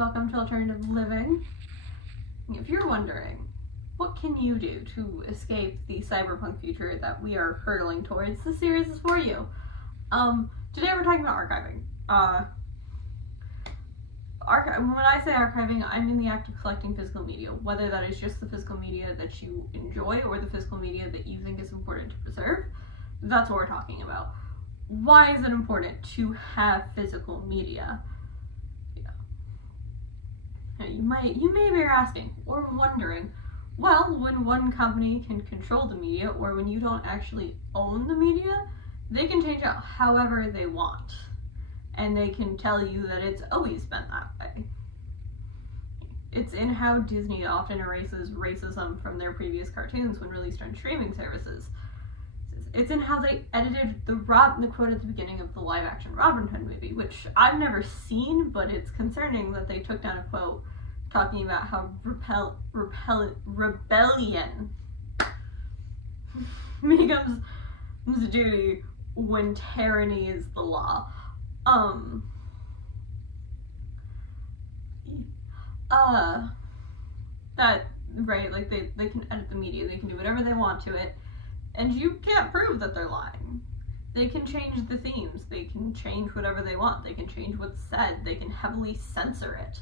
welcome to Alternative Living. If you're wondering, what can you do to escape the cyberpunk future that we are hurtling towards, this series is for you. Today we're talking about archiving. When I say archiving, I'm in the act of collecting physical media, whether that is just the physical media that you enjoy or the physical media that you think is important to preserve. That's what we're talking about. Why is it important to have physical media? You may be asking or wondering, well, when one company can control the media, or when you don't actually own the media, they can change it however they want. And they can tell you that it's always been that way. It's in how Disney often erases racism from their previous cartoons when released on streaming services. It's in how they edited the quote at the beginning of the live-action Robin Hood movie, which I've never seen, but it's concerning that they took down a quote talking about how rebellion becomes the duty when tyranny is the law. Like they can edit the media, they can do whatever they want to it, and you can't prove that they're lying. They can change the themes, they can change whatever they want, they can change what's said, they can heavily censor it,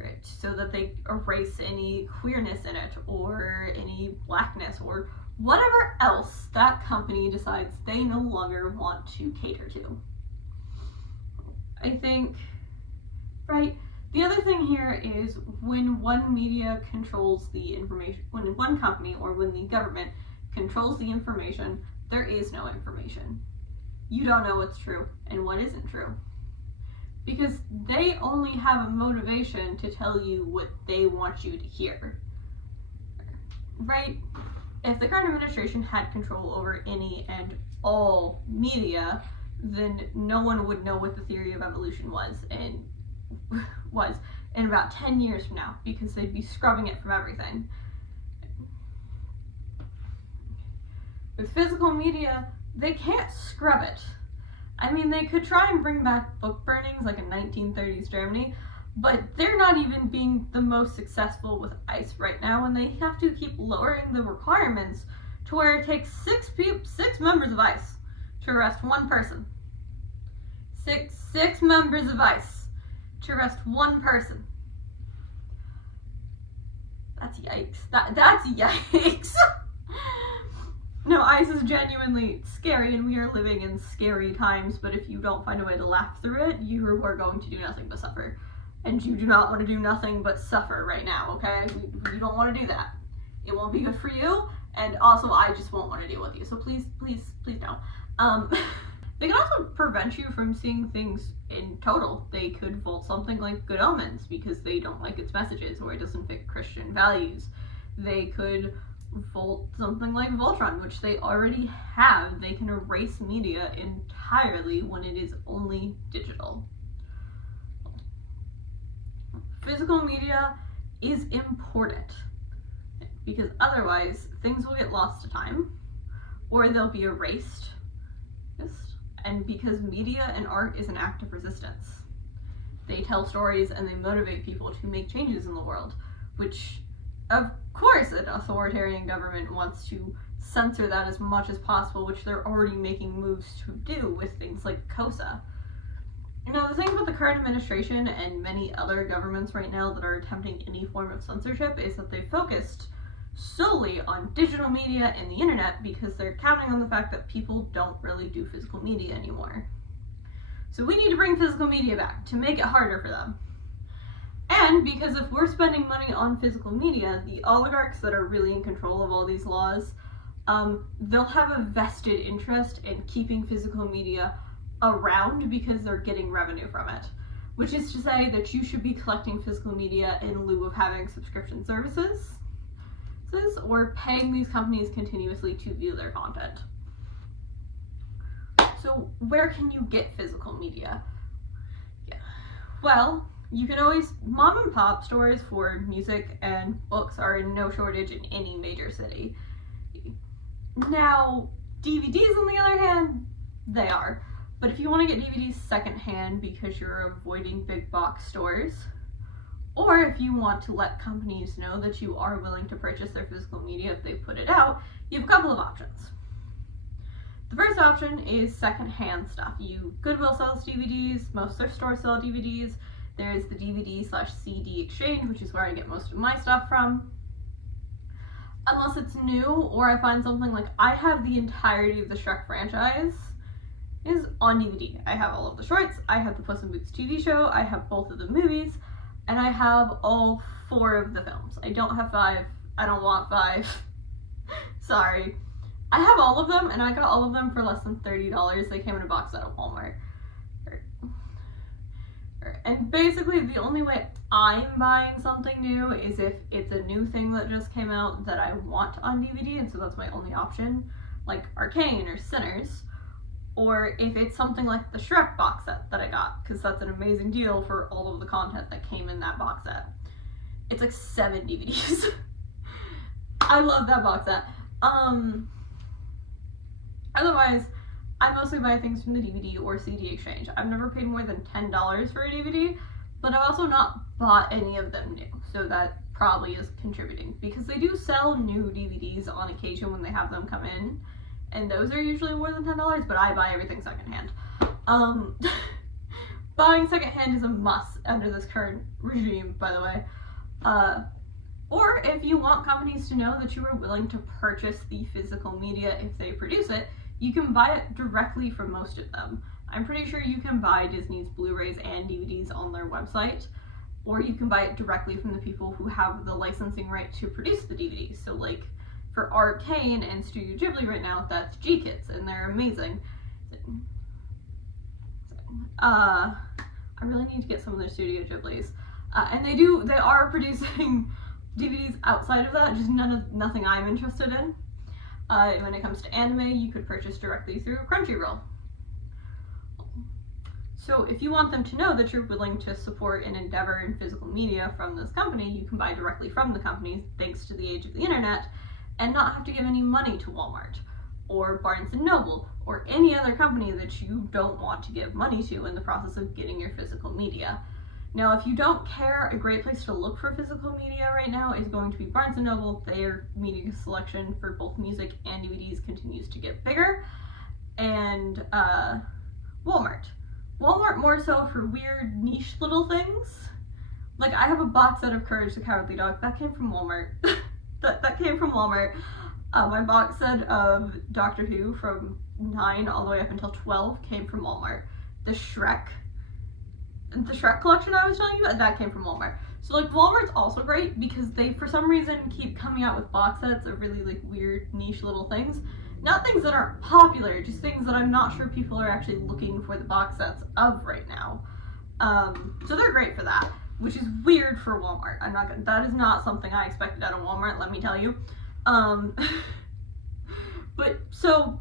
right, so that they erase any queerness in it, or any blackness, or whatever else that company decides they no longer want to cater to. I think, right, the other thing here is when one media controls the information, when one company or when the government controls the information, there is no information. You don't know what's true and what isn't true. Because they only have a motivation to tell you what they want you to hear. Right? If the current administration had control over any and all media, then no one would know what the theory of evolution was in about 10 years from now, because they'd be scrubbing it from everything. With physical media, they can't scrub it. I mean, they could try and bring back book burnings like in 1930s Germany, but they're not even being the most successful with ICE right now, and they have to keep lowering the requirements to where it takes six members of ICE to arrest one person. Six members of ICE to arrest one person. That's yikes. That's yikes. No, ICE is genuinely scary, and we are living in scary times, but if you don't find a way to laugh through it, you are going to do nothing but suffer. And you do not want to do nothing but suffer right now, okay? You don't want to do that. It won't be good for you, and also I just won't want to deal with you, so please don't. They can also prevent you from seeing things in total. They could vault something like Good Omens because they don't like its messages or it doesn't fit Christian values. They could vault something like Voltron, which they already have. They can erase media entirely when it is only digital. Physical media is important because otherwise things will get lost to time or they'll be erased. And because media and art is an act of resistance. They tell stories and they motivate people to make changes in the world, which of course an authoritarian government wants to censor that as much as possible, which they're already making moves to do with things like COSA. Now, the thing about the current administration and many other governments right now that are attempting any form of censorship is that they focused solely on digital media and the internet because they're counting on the fact that people don't really do physical media anymore. So we need to bring physical media back to make it harder for them. And because if we're spending money on physical media, the oligarchs that are really in control of all these laws, they'll have a vested interest in keeping physical media around because they're getting revenue from it. Which is to say that you should be collecting physical media in lieu of having subscription services, or paying these companies continuously to view their content. So where can you get physical media? Yeah. Well, you can always, mom and pop stores for music and books are in no shortage in any major city. Now, DVDs on the other hand, they are. But if you want to get DVDs secondhand because you're avoiding big box stores, Or if you want to let companies know that you are willing to purchase their physical media if they put it out, you have a couple of options. The first option is secondhand stuff. Goodwill sells DVDs, most thrift stores sell DVDs. There is the DVD/CD exchange, which is where I get most of my stuff from. Unless it's new, or I find something like, I have the entirety of the Shrek franchise is on DVD. I have all of the shorts, I have the Puss in Boots TV show, I have both of the movies, and I have all 4 of the films. I don't have 5, I don't want 5. Sorry. I have all of them, and I got all of them for less than $30. They came in a box set at Walmart. And basically, the only way I'm buying something new is if it's a new thing that just came out that I want on DVD, and so that's my only option, like Arcane or Sinners, or if it's something like the Shrek box set that I got, because that's an amazing deal for all of the content that came in that box set. It's like 7 DVDs. I love that box set. Otherwise, I mostly buy things from the DVD or CD exchange. I've never paid more than $10 for a DVD, but I've also not bought any of them new, so that probably is contributing, because they do sell new DVDs on occasion when they have them come in, and those are usually more than $10, but I buy everything secondhand. Buying secondhand is a must under this current regime, by the way. Or if you want companies to know that you are willing to purchase the physical media if they produce it, you can buy it directly from most of them. I'm pretty sure you can buy Disney's Blu-rays and DVDs on their website, or you can buy it directly from the people who have the licensing right to produce the DVDs. So like for Arcane and Studio Ghibli right now, that's G-Kids, and they're amazing. I really need to get some of their Studio Ghiblis. And they are producing DVDs outside of that, just nothing I'm interested in. When it comes to anime, you could purchase directly through Crunchyroll. So if you want them to know that you're willing to support an endeavor in physical media from this company, you can buy directly from the company, thanks to the age of the internet, and not have to give any money to Walmart, or Barnes & Noble, or any other company that you don't want to give money to in the process of getting your physical media. Now, if you don't care, a great place to look for physical media right now is going to be Barnes & Noble. Their media selection for both music and DVDs continues to get bigger. And Walmart. Walmart more so for weird niche little things. Like, I have a box set of Courage the Cowardly Dog. That came from Walmart. that came from Walmart. My box set of Doctor Who from 9 all the way up until 12 came from Walmart. The Shrek collection I was telling you about, that came from Walmart. So like Walmart's also great because they for some reason keep coming out with box sets of really like weird niche little things. Not things that aren't popular, just things that I'm not sure people are actually looking for the box sets of right now. So they're great for that, which is weird for Walmart. That is not something I expected out of Walmart, let me tell you. But so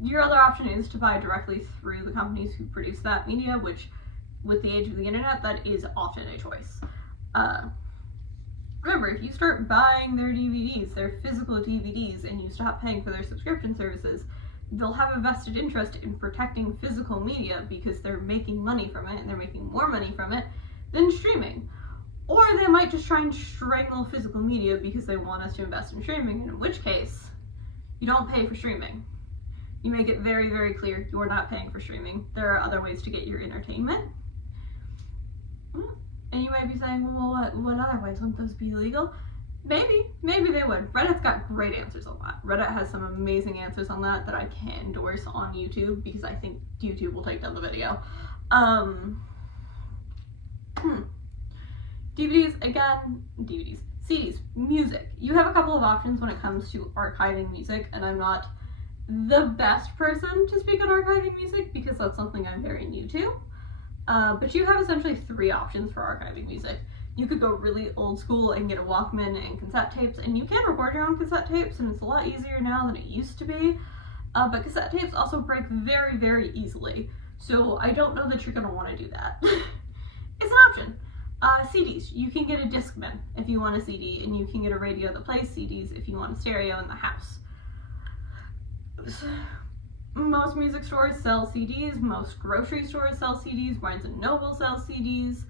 your other option is to buy directly through the companies who produce that media, which with the age of the internet, that is often a choice. Remember, if you start buying their DVDs, their physical DVDs, and you stop paying for their subscription services, they'll have a vested interest in protecting physical media because they're making money from it, and they're making more money from it than streaming. Or they might just try and strangle physical media because they want us to invest in streaming, in which case, you don't pay for streaming. You make it very, very clear you're not paying for streaming. There are other ways to get your entertainment. And you might be saying, well, what other ways? Wouldn't those be illegal? Maybe they would. Reddit's got great answers on that. Reddit has some amazing answers on that I can't endorse on YouTube because I think YouTube will take down the video. DVDs, CDs, music. You have a couple of options when it comes to archiving music, and I'm not the best person to speak on archiving music because that's something I'm very new to. But you have essentially 3 options for archiving music. You could go really old school and get a Walkman and cassette tapes, and you can record your own cassette tapes, and it's a lot easier now than it used to be. But cassette tapes also break very, very easily, so I don't know that you're going to want to do that. It's an option. CDs. You can get a Discman if you want a CD, and you can get a radio that plays CDs if you want a stereo in the house. Most music stores sell CDs, most grocery stores sell CDs, Barnes & Noble sells CDs.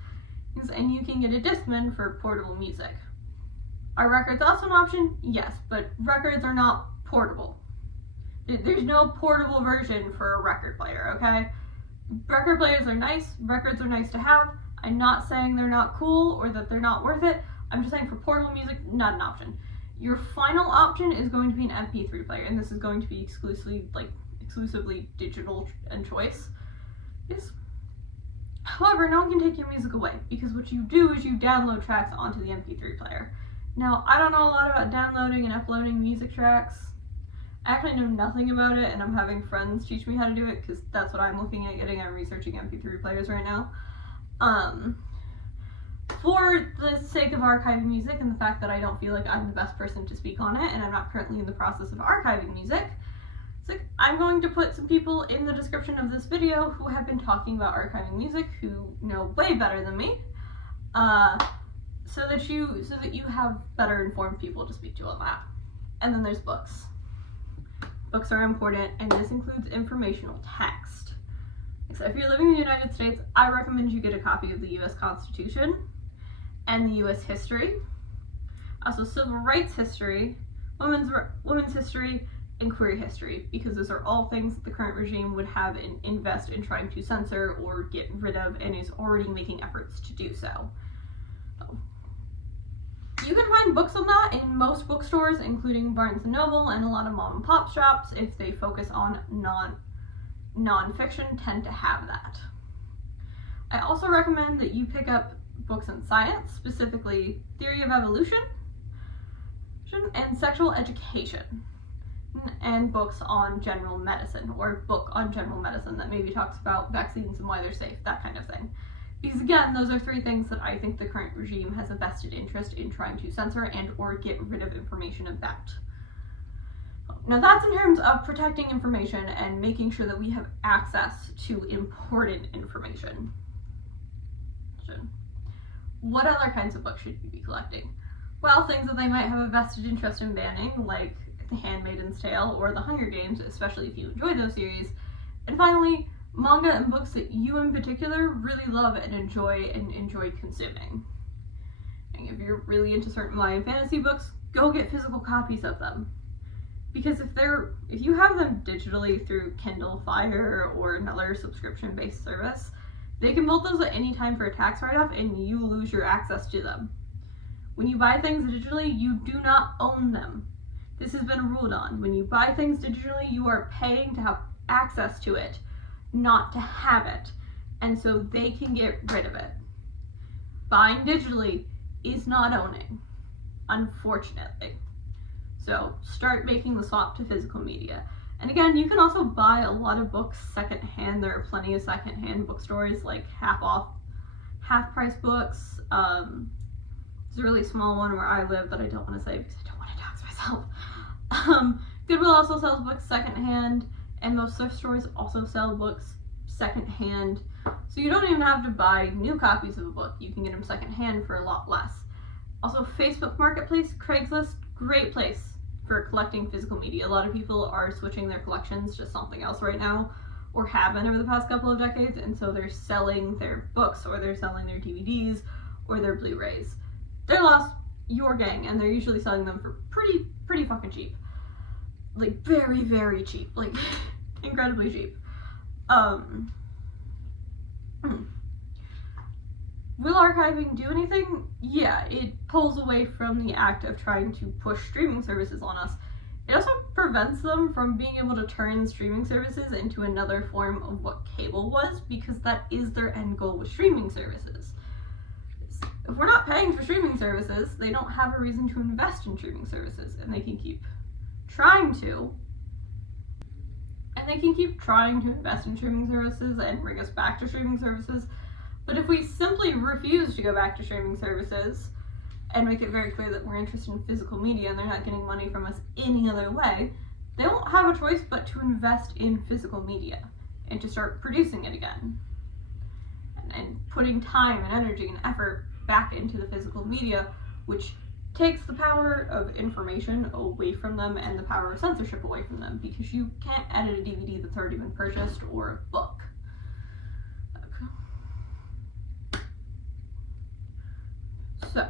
and you can get a Discman for portable music. Are records also an option? Yes, but records are not portable. There's no portable version for a record player, okay? Record players are nice, records are nice to have. I'm not saying they're not cool or that they're not worth it. I'm just saying for portable music, not an option. Your final option is going to be an MP3 player, and this is going to be exclusively digital and choice. Yes. However, no one can take your music away, because what you do is you download tracks onto the MP3 player. Now, I don't know a lot about downloading and uploading music tracks. I actually know nothing about it, and I'm having friends teach me how to do it, because that's what I'm looking at getting. I'm researching MP3 players right now. For the sake of archiving music and the fact that I don't feel like I'm the best person to speak on it, and I'm not currently in the process of archiving music, I'm going to put some people in the description of this video who have been talking about archiving music, who know way better than me, so that you have better informed people to speak to on that. And then there's books. Books are important, and this includes informational text. So if you're living in the United States, I recommend you get a copy of the U.S. Constitution and the U.S. history, also civil rights history, women's history, and queer history, because those are all things that the current regime would have and invest in trying to censor or get rid of, and is already making efforts to do so. You can find books on that in most bookstores, including Barnes & Noble and a lot of mom and pop shops. If they focus on non-fiction, tend to have that. I also recommend that you pick up books on science, specifically theory of evolution and sexual education, and books on general medicine, or a book on general medicine that maybe talks about vaccines and why they're safe, that kind of thing. Because again, those are three things that I think the current regime has a vested interest in trying to censor and or get rid of information about. Now that's in terms of protecting information and making sure that we have access to important information. What other kinds of books should we be collecting? Well, things that they might have a vested interest in banning, like The Handmaid's Tale or The Hunger Games, especially if you enjoy those series. And finally, manga and books that you in particular really love and enjoy consuming. And if you're really into certain YA fantasy books, go get physical copies of them. Because if you have them digitally through Kindle Fire or another subscription-based service, they can vote those at any time for a tax write-off and you lose your access to them. When you buy things digitally, you do not own them. This has been ruled on. When you buy things digitally, you are paying to have access to it, not to have it. And so they can get rid of it. Buying digitally is not owning, unfortunately. So start making the swap to physical media. And again, you can also buy a lot of books secondhand. There are plenty of secondhand bookstores, like half price books. There's a really small one where I live that I don't want to say because I don't want to dox myself. Goodwill also sells books secondhand, and most thrift stores also sell books secondhand. So you don't even have to buy new copies of a book. You can get them secondhand for a lot less. Also, Facebook Marketplace, Craigslist, great place for collecting physical media. A lot of people are switching their collections to something else right now, or have been over the past couple of decades, and so they're selling their books, or they're selling their DVDs, or their Blu-rays. They're lost, your gang, and they're usually selling them for pretty fucking cheap. Like, very, very cheap. Like, incredibly cheap. Will archiving do anything? Yeah, it pulls away from the act of trying to push streaming services on us. It also prevents them from being able to turn streaming services into another form of what cable was, because that is their end goal with streaming services. If we're not paying for streaming services, they don't have a reason to invest in streaming services, and they can keep trying to. And they can keep trying to invest in streaming services and bring us back to streaming services. But if we simply refuse to go back to streaming services and make it very clear that we're interested in physical media and they're not getting money from us any other way, they won't have a choice but to invest in physical media and to start producing it again. And putting time and energy and effort back into the physical media, which takes the power of information away from them and the power of censorship away from them, because you can't edit a DVD that's already been purchased or a book. So,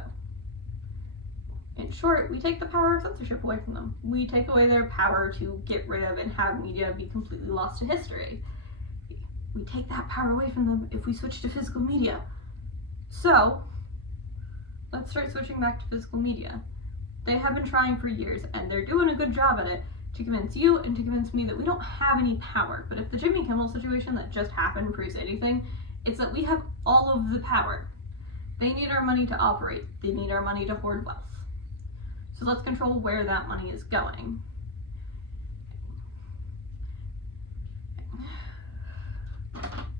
in short, we take the power of censorship away from them. We take away their power to get rid of and have media be completely lost to history. We take that power away from them if we switch to physical media. So, let's start switching back to physical media. They have been trying for years, and they're doing a good job at it, to convince you and to convince me that we don't have any power. But if the Jimmy Kimmel situation that just happened proves anything, it's that we have all of the power. They need our money to operate. They need our money to hoard wealth. So let's control where that money is going.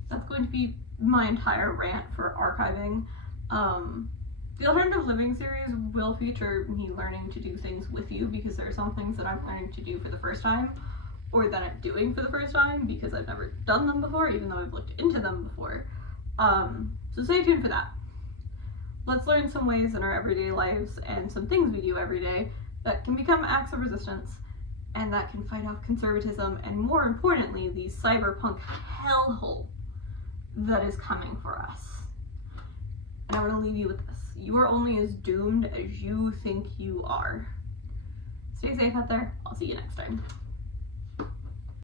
That's going to be my entire rant for archiving. The Alternative Living series will feature me learning to do things with you, because there are some things that I'm learning to do for the first time, or that I'm doing for the first time because I've never done them before, even though I've looked into them before. So stay tuned for that. Let's learn some ways in our everyday lives and some things we do every day that can become acts of resistance and that can fight off conservatism and, more importantly, the cyberpunk hellhole that is coming for us. And I'm going to leave you with this. You are only as doomed as you think you are. Stay safe out there. I'll see you next time.